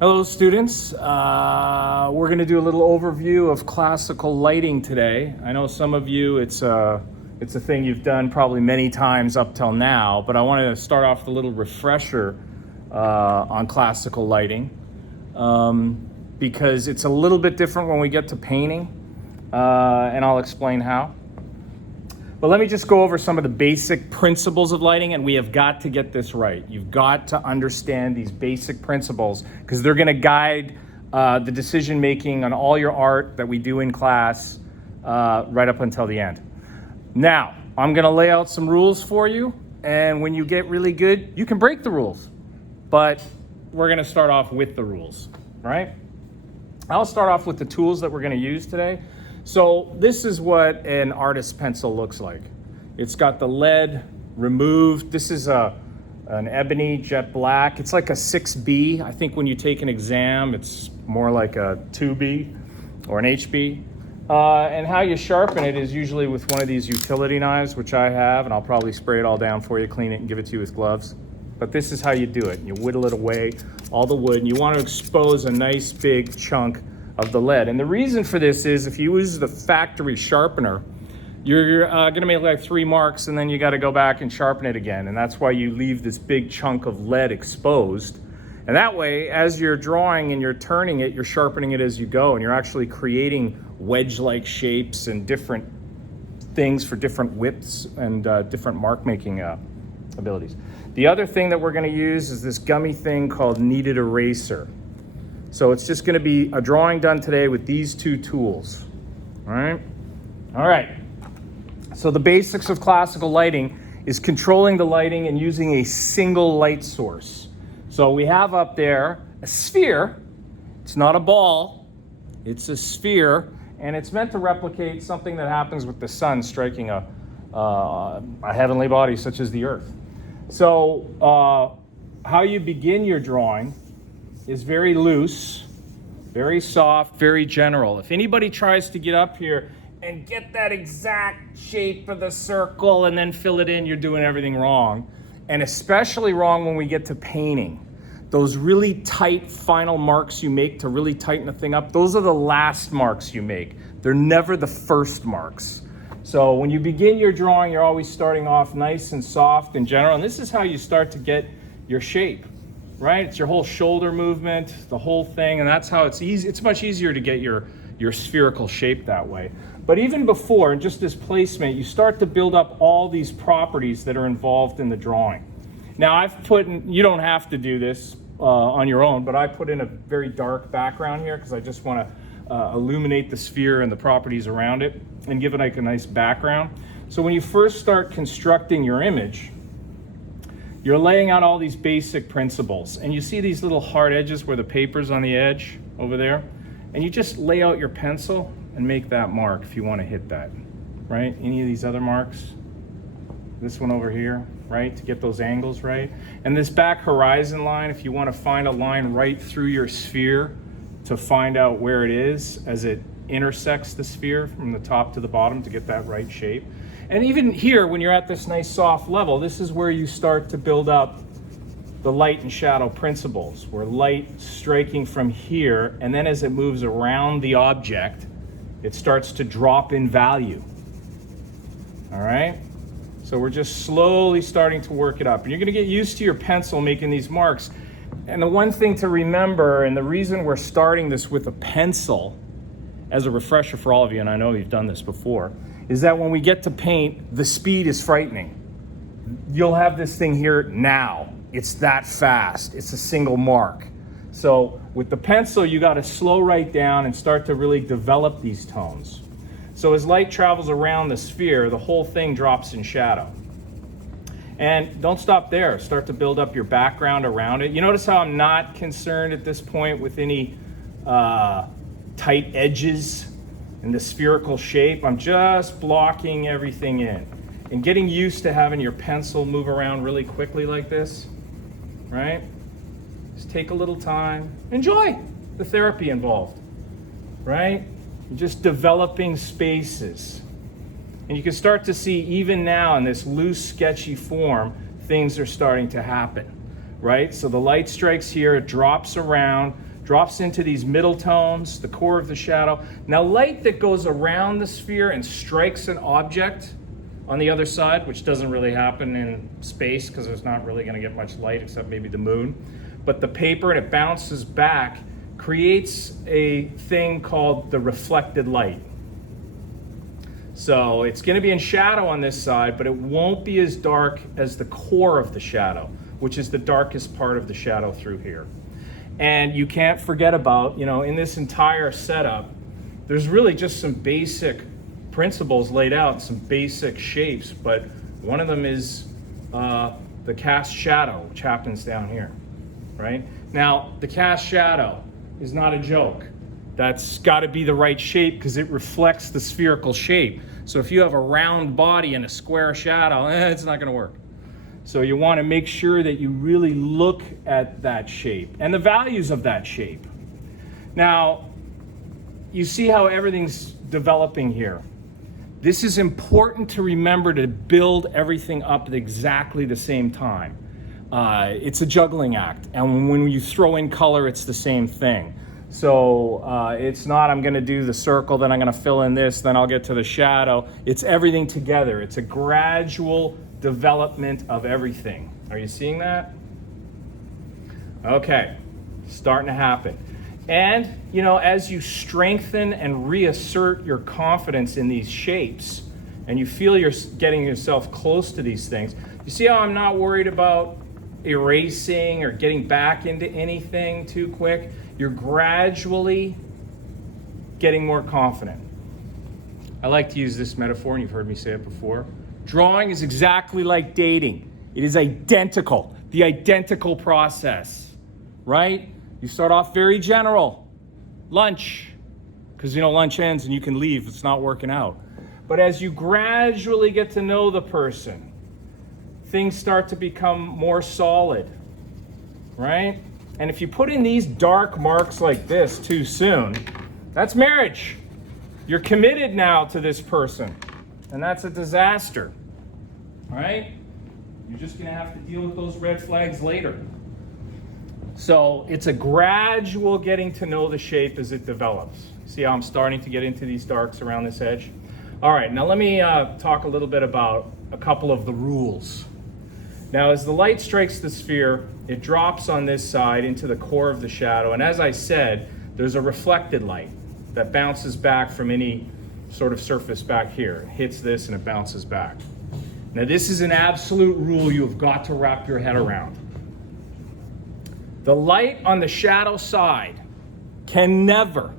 Hello students, we're going to do a little overview of classical lighting today. I know some of you, it's a thing you've done probably many times up till now, but I want to start off with a little refresher on classical lighting because it's a little bit different when we get to painting, and I'll explain how. But let me just go over some of the basic principles of lighting, and we have got to get this right. You've got to understand these basic principles because they're going to guide the decision making on all your art that we do in class right up until the end. Now, I'm going to lay out some rules for you, and when you get really good, you can break the rules. But we're going to start off with the rules, all right? I'll start off with the tools that we're going to use today. So this is what an artist's pencil looks like. It's got the lead removed. This is an ebony jet black. It's like a 6B. I think when you take an exam, it's more like a 2B or an HB. And how you sharpen it is usually with one of these utility knives, which I have, and I'll probably spray it all down for you, clean it, and give it to you with gloves. But this is how you do it. You whittle it away, all the wood, and you want to expose a nice big chunk of the lead. And the reason for this is if you use the factory sharpener, you're going to make like 3 marks and then you got to go back and sharpen it again. And that's why you leave this big chunk of lead exposed. And that way, as you're drawing and you're turning it, you're sharpening it as you go, and you're actually creating wedge-like shapes and different things for different widths and different mark-making abilities. The other thing that we're going to use is this gummy thing called kneaded eraser. So it's just going to be a drawing done today with these 2 tools. All right. So the basics of classical lighting is controlling the lighting and using a single light source. So we have up there a sphere. It's not a ball. It's a sphere, and it's meant to replicate something that happens with the sun striking a heavenly body such as the Earth. So how you begin your drawing is very loose, very soft, very general. If anybody tries to get up here and get that exact shape of the circle and then fill it in, you're doing everything wrong. And especially wrong when we get to painting. Those really tight final marks you make to really tighten the thing up, those are the last marks you make. They're never the first marks. So when you begin your drawing, you're always starting off nice and soft and general. And this is how you start to get your shape. Right? It's your whole shoulder movement, the whole thing, and that's how it's easy. It's much easier to get your spherical shape that way. But even before, just this placement, you start to build up all these properties that are involved in the drawing. Now, I've put in, you don't have to do this on your own, but I put in a very dark background here because I just want to illuminate the sphere and the properties around it and give it like a nice background. So when you first start constructing your image, you're laying out all these basic principles, and you see these little hard edges where the paper's on the edge over there, and you just lay out your pencil and make that mark if you want to hit that, right? Any of these other marks, this one over here, right, to get those angles right. And this back horizon line, if you want to find a line right through your sphere to find out where it is as it intersects the sphere from the top to the bottom to get that right shape. And even here, when you're at this nice soft level, this is where you start to build up the light and shadow principles, where light striking from here, and then as it moves around the object, it starts to drop in value. All right? So we're just slowly starting to work it up. And you're going to get used to your pencil making these marks. And the one thing to remember, and the reason we're starting this with a pencil, as a refresher for all of you, and I know you've done this before, is that when we get to paint, the speed is frightening. You'll have this thing here now. It's that fast. It's a single mark. So with the pencil, you got to slow right down and start to really develop these tones. So as light travels around the sphere, the whole thing drops in shadow. And don't stop there. Start to build up your background around it. You notice how I'm not concerned at this point with any tight edges in the spherical shape. I'm just blocking everything in and getting used to having your pencil move around really quickly like this, right? Just take a little time. Enjoy the therapy involved, right? You're just developing spaces. And you can start to see even now in this loose, sketchy form, things are starting to happen, right? So the light strikes here, it drops around, drops into these middle tones, the core of the shadow. Now light that goes around the sphere and strikes an object on the other side, which doesn't really happen in space because there's not really going to get much light except maybe the moon. But the paper, and it bounces back, creates a thing called the reflected light. So it's going to be in shadow on this side, but it won't be as dark as the core of the shadow, which is the darkest part of the shadow through here. And you can't forget about, in this entire setup, there's really just some basic principles laid out, some basic shapes, but one of them is the cast shadow, which happens down here, right? Now, the cast shadow is not a joke. That's got to be the right shape because it reflects the spherical shape. So if you have a round body and a square shadow, it's not going to work. So you want to make sure that you really look at that shape and the values of that shape. Now, you see how everything's developing here. This is important to remember, to build everything up at exactly the same time. It's a juggling act, and when you throw in color, it's the same thing. So it's not, I'm going to do the circle, then I'm going to fill in this, then I'll get to the shadow. It's everything together. It's a gradual development of everything. Are you seeing that? Okay, starting to happen. And, as you strengthen and reassert your confidence in these shapes, and you feel you're getting yourself close to these things, you see how I'm not worried about erasing or getting back into anything too quick? You're gradually getting more confident. I like to use this metaphor, and you've heard me say it before. Drawing is exactly like dating. It is identical, the identical process, right? You start off very general. Lunch, because lunch ends and you can leave. It's not working out. But as you gradually get to know the person, things start to become more solid, right? And if you put in these dark marks like this too soon, that's marriage. You're committed now to this person, and that's a disaster, right? You're just going to have to deal with those red flags later. So it's a gradual getting to know the shape as it develops. See how I'm starting to get into these darks around this edge? All right, now let me talk a little bit about a couple of the rules. Now, as the light strikes the sphere, it drops on this side into the core of the shadow. And as I said, there's a reflected light that bounces back from any sort of surface back here. It hits this and it bounces back. Now, this is an absolute rule you have got to wrap your head around. The light on the shadow side can never,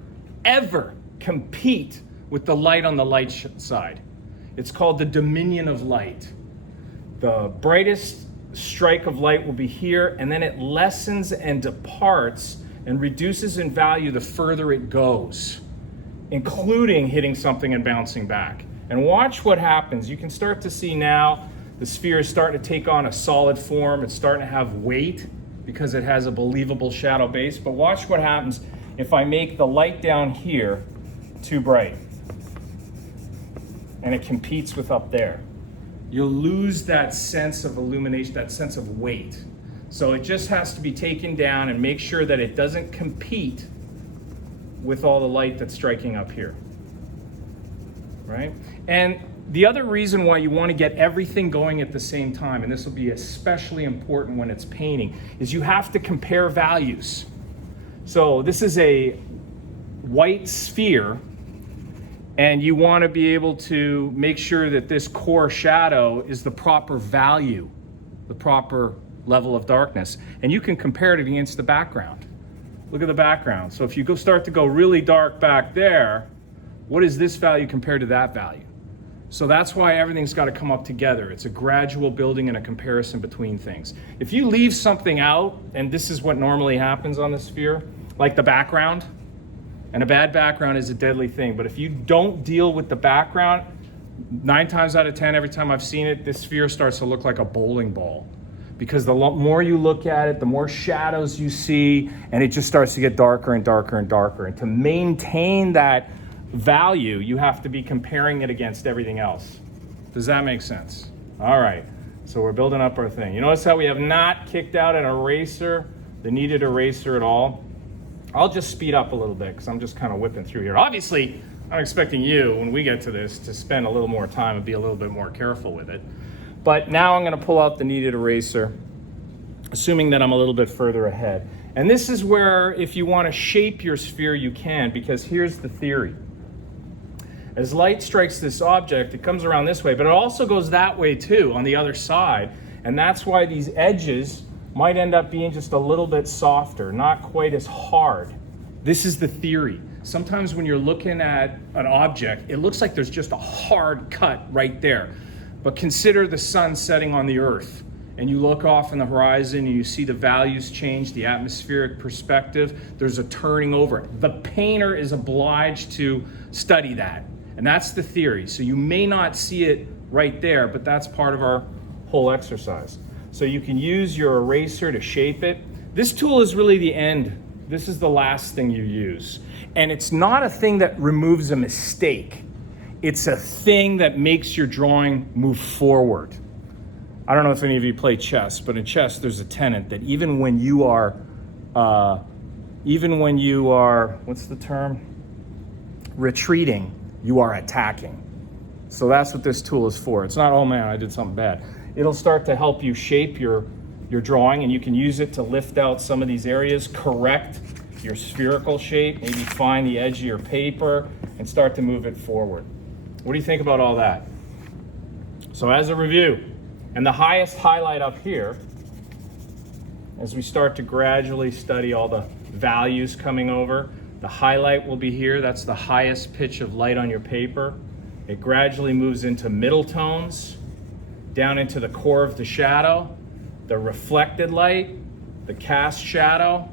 ever compete with the light on the light side. It's called the dominion of light. The brightest strike of light will be here, and then it lessens and departs and reduces in value the further it goes, including hitting something and bouncing back. And watch what happens. You can start to see now the sphere is starting to take on a solid form. It's starting to have weight because it has a believable shadow base. But watch what happens if I make the light down here too bright and it competes with up there. You'll lose that sense of illumination, that sense of weight. So it just has to be taken down and make sure that it doesn't compete with all the light that's striking up here, right? And the other reason why you want to get everything going at the same time, and this will be especially important when it's painting, is you have to compare values. So this is a white sphere, and you want to be able to make sure that this core shadow is the proper value, the proper level of darkness. And you can compare it against the background. Look at the background. So if you start to go really dark back there, what is this value compared to that value? So that's why everything's got to come up together. It's a gradual building and a comparison between things. If you leave something out, and this is what normally happens on the sphere, like the background, and a bad background is a deadly thing, but if you don't deal with the background, 9 times out of 10, every time I've seen it, this sphere starts to look like a bowling ball. Because the more you look at it, the more shadows you see, and it just starts to get darker and darker and darker. And to maintain that value, you have to be comparing it against everything else. Does that make sense? All right, so we're building up our thing. You notice how we have not kicked out an eraser, the needed eraser at all? I'll just speed up a little bit because I'm just kind of whipping through here. Obviously, I'm expecting you, when we get to this, to spend a little more time and be a little bit more careful with it. But now I'm going to pull out the kneaded eraser, assuming that I'm a little bit further ahead. And this is where, if you want to shape your sphere, you can, because here's the theory. As light strikes this object, it comes around this way, but it also goes that way too, on the other side. And that's why these edges might end up being just a little bit softer, not quite as hard. This is the theory. Sometimes when you're looking at an object, it looks like there's just a hard cut right there. But consider the sun setting on the earth, and you look off in the horizon and you see the values change, the atmospheric perspective, there's a turning over. The painter is obliged to study that. And that's the theory. So you may not see it right there, but that's part of our whole exercise. So you can use your eraser to shape it. This tool is really the end. This is the last thing you use. And it's not a thing that removes a mistake. It's a thing that makes your drawing move forward. I don't know if any of you play chess, but in chess there's a tenet that even when you are, what's the term? Retreating, you are attacking. So that's what this tool is for. It's not, oh man, I did something bad. It'll start to help you shape your drawing, and you can use it to lift out some of these areas, correct your spherical shape, maybe find the edge of your paper and start to move it forward. What do you think about all that? So as a review, and the highest highlight up here, as we start to gradually study all the values coming over, the highlight will be here. That's the highest pitch of light on your paper. It gradually moves into middle tones, down into the core of the shadow, the reflected light, the cast shadow,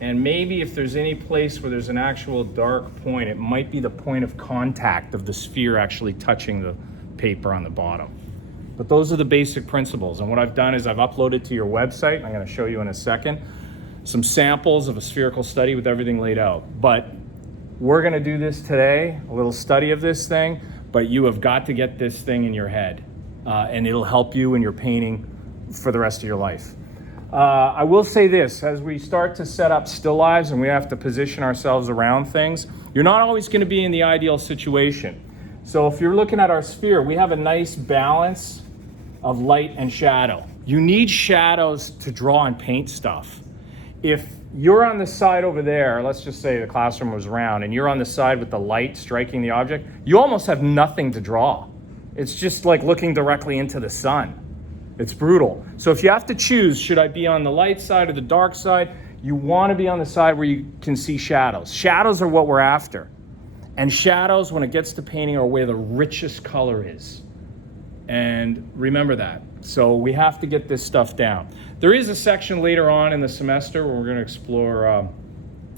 and maybe if there's any place where there's an actual dark point, it might be the point of contact of the sphere actually touching the paper on the bottom. But those are the basic principles. And what I've done is I've uploaded to your website, I'm going to show you in a second, some samples of a spherical study with everything laid out. But we're going to do this today, a little study of this thing, but you have got to get this thing in your head, and it'll help you in your painting for the rest of your life. I will say this, as we start to set up still lives and we have to position ourselves around things, you're not always going to be in the ideal situation. So if you're looking at our sphere, we have a nice balance of light and shadow. You need shadows to draw and paint stuff. If you're on the side over there, let's just say the classroom was round, and you're on the side with the light striking the object, you almost have nothing to draw. It's just like looking directly into the sun. It's brutal. So if you have to choose, should I be on the light side or the dark side? You want to be on the side where you can see shadows. Shadows are what we're after. And shadows, when it gets to painting, are where the richest color is. And remember that. So we have to get this stuff down. There is a section later on in the semester where we're going to explore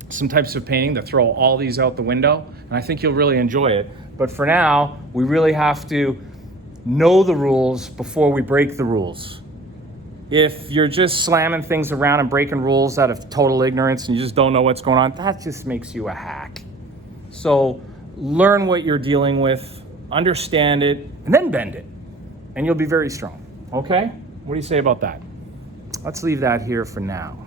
some types of painting that throw all these out the window. And I think you'll really enjoy it. But for now, we really have to know the rules before we break the rules. If you're just slamming things around and breaking rules out of total ignorance and you just don't know what's going on, that just makes you a hack. So learn what you're dealing with, understand it, and then bend it, and you'll be very strong. Okay? What do you say about that? Let's leave that here for now.